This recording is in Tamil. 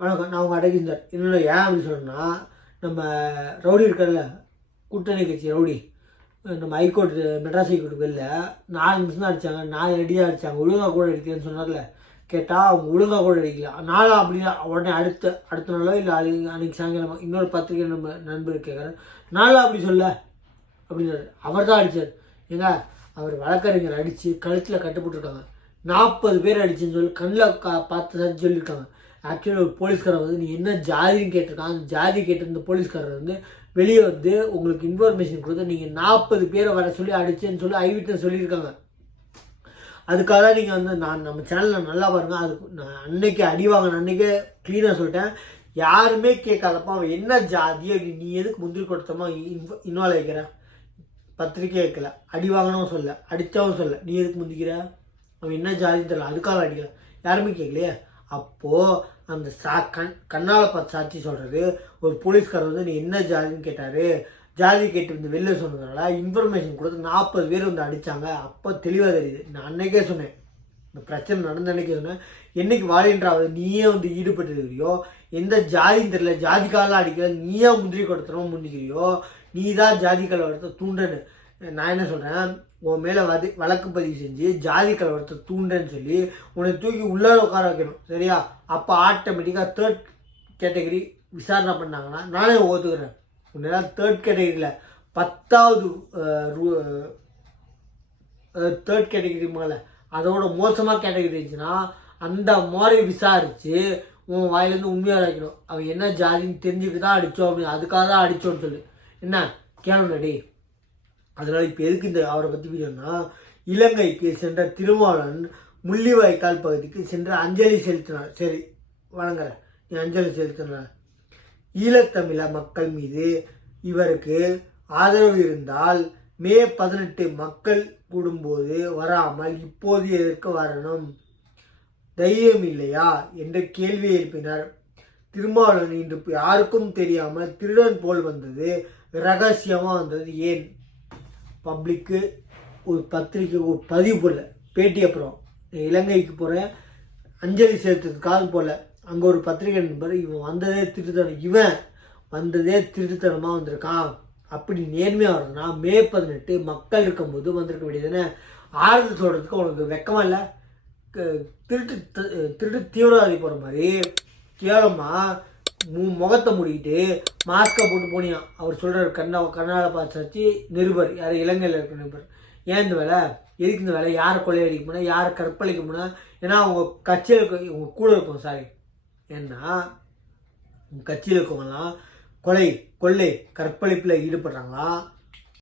வணக்கம் நான் உங்கள் அடகிந்தர் என்னோட ஏன் அப்படின்னு சொல்லணும்னா நம்ம ரவுடி இருக்கல கூட்டணி கட்சி ரவுடி நம்ம ஹைகோர்ட் மெட்ராஸ் ஹைகோர்ட் வெளில நாலு நிமிஷம் தான் அடித்தாங்க நாலு அடி தான் அடித்தாங்க ஒழுங்காக கூட அடிக்கலன்னு சொன்னார்ல. கேட்டால் அவங்க ஒழுங்காக கூட அடிக்கல. நாளாக அப்படி உடனே அடுத்த அடுத்த நாளோ இல்லை அன்னைக்கு அன்றைக்கி சாயங்காலம் இன்னொரு பத்திரிக்கை நம்ம நண்பர் கேட்குறாரு நாளாக அப்படி சொல்ல அப்படின்னாரு அவர் தான் அடித்தார் ஏங்க அவர் வழக்கறிஞர் அடித்து கழுத்தில் கட்டுப்பட்டுருக்காங்க நாற்பது பேர் அடிச்சுன்னு சொல்லி கண்ணில் கா பார்த்து சாட்சி சொல்லியிருக்காங்க. ஆக்சுவலி ஒரு போலீஸ்காரர் வந்து நீ என்ன ஜாதின்னு கேட்டிருக்கான்? அந்த ஜாதி கேட்டிருந்த போலீஸ்காரர் வந்து வெளியே வந்து உங்களுக்கு இன்ஃபர்மேஷன் கொடுத்து நீங்கள் நாற்பது பேரை வர சொல்லி அடிச்சேன்னு சொல்லி ஐவிட்னஸ் சொல்லியிருக்காங்க. அதுக்காக தான் நீங்கள் வந்து நான் நம்ம சேனலில் நல்லா பாருங்கள் அதுக்கு நான் அன்னைக்கு அடி வாங்கின அன்னைக்கே க்ளீனாக சொல்லிட்டேன். யாருமே கேட்காதப்பா அவன் என்ன ஜாதி நீ எதுக்கு முந்திரி கொடுத்தமா இன்வால்வ் ஆகிக்கிற? பத்திரிக்கை வைக்கல அடி வாங்கினவும் சொல்ல அடித்தவும் சொல்ல நீ எதுக்கு முந்திக்கிற? அவன் என்ன ஜாதின்னு தெரியல. அதுக்காக அடிக்கல. யாருமே கேட்கலையே. அப்போது அந்த சா கண் கண்ணால் பார்த்து சாட்சி சொல்கிறது ஒரு போலீஸ்காரர் வந்து நீ என்ன ஜாதின்னு கேட்டார்? ஜாதி கேட்டு வந்து வெளில சொன்னதுனால இன்ஃபர்மேஷன் கொடுத்து நாற்பது பேர் வந்து அடித்தாங்க அப்போ தெளிவாக தெரியுது. நான் அன்னைக்கே சொன்னேன். இந்த பிரச்சனை நடந்த அன்னைக்கே சொன்னேன். என்னைக்கு வாழின்றாவது நீயே வந்து ஈடுபட்டுருக்கிறியோ எந்த ஜாதின்னு தெரியல. ஜாதிக்காலாம் அடிக்கல. நீயே முந்திரி கொடுத்துறோம் முன்னிக்கிறியோ நீ தான் ஜாதி கலவரத்தை தூண்டனு நான் என்ன சொல்கிறேன் உன் மேலே வதி வழக்கு பதிவு செஞ்சு ஜாதி கலவரத்தை தூண்டுன்னு சொல்லி உன்னை தூக்கி உள்ளே உட்கார வைக்கணும் சரியா? அப்போ ஆட்டோமேட்டிக்காக தேர்ட் கேட்டகரி விசாரணை பண்ணாங்கன்னா நானே ஒத்துக்கிறேன். உன்னெல்லாம் தேர்ட் கேட்டகரியில் பத்தாவது ரூ தேர்ட் கேட்டகரி மேலே அதோட மோசமாக கேட்டகரி இருந்துச்சுன்னா அந்த மாதிரி விசாரித்து உன் வாயிலேருந்து உண்மையாக வைக்கணும் அவன் என்ன ஜாதின்னு தெரிஞ்சுக்கிட்டு தான் அடித்தோம் அப்படின்னு அதுக்காக தான் அடித்தோன்னு சொல்லு. என்ன? கேளுங்கடி அதனால் இப்போ எதுக்கு இந்த அவரை பற்றி வீடியோன்னா இலங்கைக்கு சென்ற திருமாவளவன் முள்ளிவாய்க்கால் பகுதிக்கு சென்று அஞ்சலி செலுத்தினார். சரி வணங்குறேன். நீ அஞ்சலி செலுத்தினார் ஈழத்தமிழ மக்கள் மீது இவருக்கு ஆதரவு இருந்தால் மே பதினெட்டு மக்கள் கூடும்போது வராமல் இப்போது எதற்கு வரணும்? தைரியம் இல்லையா? என்ற கேள்வி எழுப்பினார். திருமாவளவன் இன்று யாருக்கும் தெரியாமல் திருடன் போல் வந்தது ரகசியமாக வந்தது ஏன்? பப்ளிக்கு ஒரு பத்திரிக்கை ஒரு பதிவு போடல. பேட்டி அப்புறம் இலங்கைக்கு போகிறேன் அஞ்சலி செலுத்துறதுக்காக போல் அங்கே ஒரு பத்திரிகை நண்பர் இவன் வந்ததே திருட்டுத்தனம் இவன் வந்ததே திருட்டுத்தனமாக வந்திருக்கான். அப்படி நேர்மையாக வருதுன்னா மே பதினெட்டு மக்கள் இருக்கும்போது வந்திருக்க வேண்டியதுன்னு ஆறுதல் சொல்கிறதுக்கு உனக்கு வெக்கமாக இல்லை. திருட்டு த- திருட்டு தீவிரவாதி போகிற மாதிரி கேவலமாக முகத்தை மூடிக்கிட்டு மாஸ்கை போட்டு போனியான் அவர் சொல்கிறார் கண்ணா கண்ணால் பார்த்தாச்சு நிருபர். யார்? இலங்கையில் இருக்க நிருபர். ஏன் இந்த வேலை? எதுக்கு இந்த வேலை? யாரை கொள்ளையடிக்க போனால் யாரை கற்பழிக்க போனால் ஏன்னா அவங்க கட்சியில் இவங்க கூட இருக்கும் சாரி ஏன்னா கட்சியில் இருக்கவங்கலாம் கொலை கொள்ளை கற்பழிப்பில் ஈடுபடுறாங்களா?